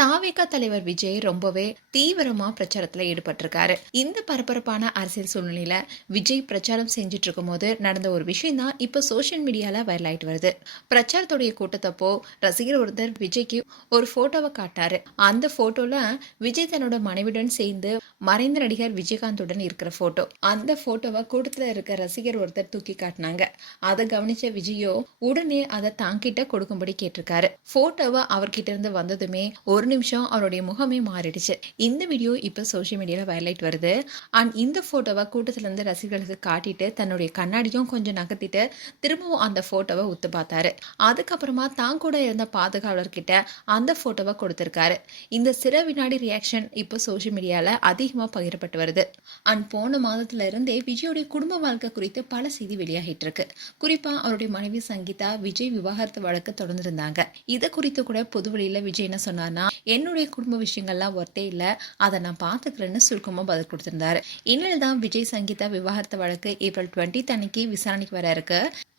தாவேகா தலைவர் விஜய் ரொம்பவே தீவிரமா பிரச்சாரத்துல ஈடுபட்டிருக்காரு. இந்த பரபரப்பான அரசியல் சூழ்நிலையில விஜய் பிரச்சாரம் செஞ்சுட்டு இருக்கும் போது நடந்த ஒரு விஷயம் தான் இப்ப சோசியல் மீடியால வைரல் ஆயிட்டு வருது. பிரச்சாரத்துடைய கூட்டத்தப்போ ரசிகர் ஒருத்தர் விஜய்க்கு ஒரு போட்டோவை காட்டாரு. அந்த போட்டோல விஜய் தன்னோட மனைவியுடன் சேர்ந்து மறைந்த நடிகர் விஜயகாந்துடன் இருக்கிற போட்டோ. அந்த போட்டோவை கூட்டத்துல இருக்க ரசிகர் ஒருத்தர் தூக்கி காட்டினாங்க. அதை கவனிச்ச விஜயோ உடனே அதை தாங்கிட்ட கொடுக்கும்படி கேட்டிருக்காரு. போட்டோவை அவர்கிட்ட இருந்து வந்ததுமே ஒரு நிமிஷம் அவருடைய முகமே மாறிடுச்சு. இந்த வீடியோ இப்ப சோசியல் மீடியால வைரலைட் வருது. அண்ட் இந்த போட்டோவை கூட்டத்துல இருந்து ரசிகர்களுக்கு காட்டிட்டு தன்னுடைய கண்ணாடியும் கொஞ்சம் நகர்த்திட்டு திரும்பவும் அந்த போட்டோவை உத்து பார்த்தாரு. அதுக்கப்புறமா தான் கூட இருந்த பாதுகாவலர்கிட்ட அந்த போட்டோவை கொடுத்திருக்காரு. இந்த சில வினாடி ரியாக்ஷன் இப்ப சோசியல் மீடியால அதிகமா பகிரப்பட்டு வருது. அண்ட் போன மாதத்துல இருந்தே விஜயோடைய குடும்ப வாழ்க்கை குறித்து பல செய்தி வெளியாகிட்டு இருக்கு. குறிப்பா அவருடைய மனைவி சங்கீதா விஜய் விவாகரத்து வழக்கு தொடர்ந்து இருந்தாங்க. இதை குறித்து கூட பொதுவெளியில விஜய் என்ன சொன்னார்னா, என்னுடைய குடும்ப விஷயங்கள்லாம் ஒர்த்தே இல்ல, அதை நான் பாத்துக்கிறேன்னு சுருக்கமா பதில் கொடுத்திருந்தாரு. இந்நிலையில் தான் விஜய் சங்கீதா விவாகரத்து வழக்கு ஏப்ரல் 20 அன்னைக்கு விசாரணைக்கு வர இருக்கு.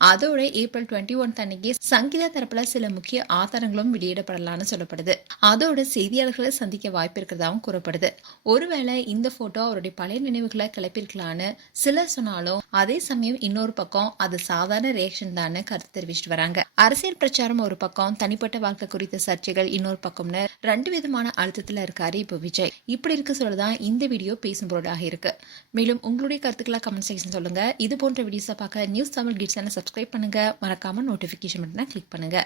அதோட ஏப்ரல் 21 அன்னைக்கு சங்கீதா தரப்புல சில முக்கிய ஆதாரங்களும் வெளியிடப்படலாம்னு சொல்லப்படுது. அதோட செய்தியாளர்களை சந்திக்க வாய்ப்பு இருக்கிறதாவும் கூறப்படுது. ஒருவேளை இந்த போட்டோ அவருடைய பழைய நினைவுகளை கிளப்பிருக்கலான்னு சிலர் சொன்னாலும், அதே சமயம் இன்னொரு பக்கம் அது சாதாரண ரியாக்ஷன் தான் கருத்து தெரிவிச்சுட்டு வராங்க. அரசியல் பிரச்சாரம் ஒரு பக்கம், தனிப்பட்ட வாழ்க்கை குறித்த சர்ச்சைகள் இன்னொரு பக்கம்னு ரெண்டு விதமான அழுத்தத்துல இருக்காரு இப்போ விஜய். இப்படி இருக்க சொல்லதான் இந்த வீடியோ பேசும் பொருளாக இருக்கு. மேலும் உங்களுடைய கருத்துக்களை கமெண்ட் செக்ஷன் சொல்லுங்க. இது போன்ற வீடியோஸை பார்க்க நியூஸ் தமிழ் கிட்ஸ் சப்ஸ்கிரைப் பண்ணுங்க. மறக்காம நோட்டிபிகேஷன் பட்டனை கிளிக் பண்ணுங்க.